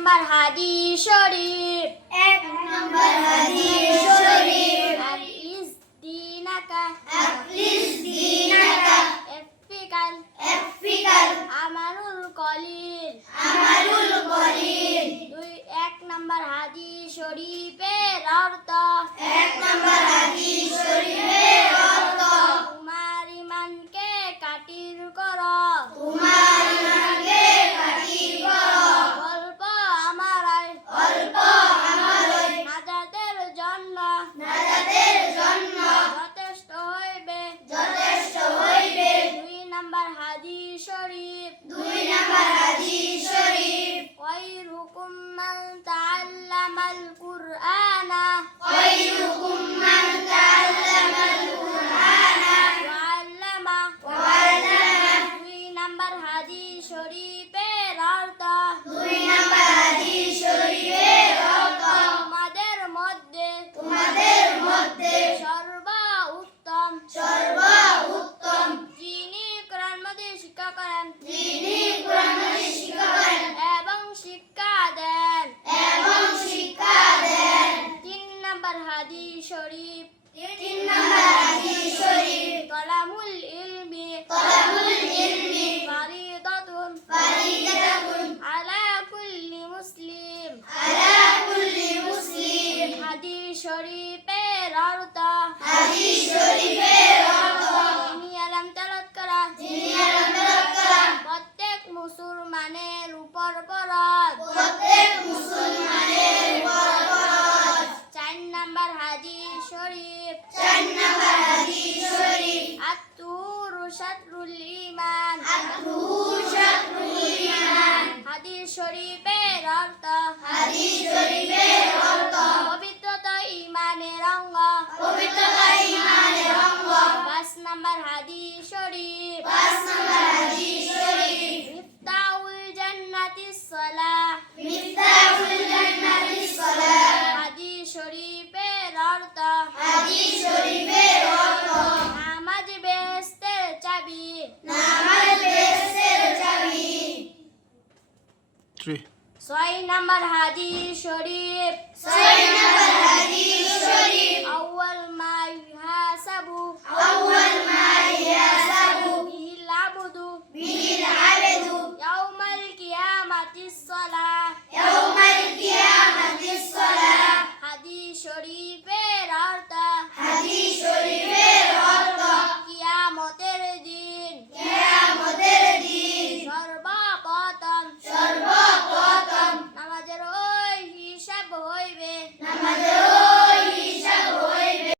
নম্বর হাদিস শরীফ। 1 নম্বর হাদিস শরীফ। আকিস দিনাকা এফিকাল আমানুল কলিল। 1 নম্বর হাদিস শরীফের অর্থ। 1 নম্বর হাদিস শরীফের অর্থ তোমার ইমানকে কাটির কর। তোমার ইমানকে খাঁটি করো। অল্প আমারাই নাজাতের জন্য যথেষ্ট হইবে। 2 নম্বর হাদিস শরীফ। খায়রুকুম মান তাআল্লামাল কুরআনা খায়রুকুম মান তাআল্লামাল কুরআনা ওয়া আল্লামা। ওয়া আল্লামা। 2 নম্বর হাদিস শরীফের অর্থ। 2 নম্বর হাদিস শরীফের অর্থ তোমাদের মধ্যে সর্বোত্তম যিনি কোরআন মাজিদ শিক্ষা করেন যিনি কোরআন মাজিদ শিক্ষা করেন এবং শিক্ষা দেন। 3 নম্বর হাদিস শরীফ। 3 নম্বর হাদিস শরীফ তলাবুল ইলমি ফারিদাতুন আলা কুল্লি মুসলিম। হাদিস শরীফের অর্থ। যিনি আলাম তেলাওয়াত করা প্রত্যেক মুসলমানের উপর ফরজ। 4 নম্বর হাদিস শরীফ। আত-তুরু শাতরুল ঈমান। হাদিস শরীফের অর্থ। পবিত্রতা ঈমানের অঙ্গ। 5 নম্বর হাদিস শরীফ। মিফতাহুল জান্নাতিস সালাহ। হাদিস শরীফের অর্থ। নামাজ বেহেশতের চাবি। 6 নম্বর হাদিস শরীফ। আউয়াল মা ইউহাসাবু বিহিল আবদু ইয়াউমাল কিয়ামাতিস সালাহ। হাদিস শরীফের অর্থ। কিয়ামতের দিন সর্বপ্রথম নামাজের ওই হিসাব হইবে।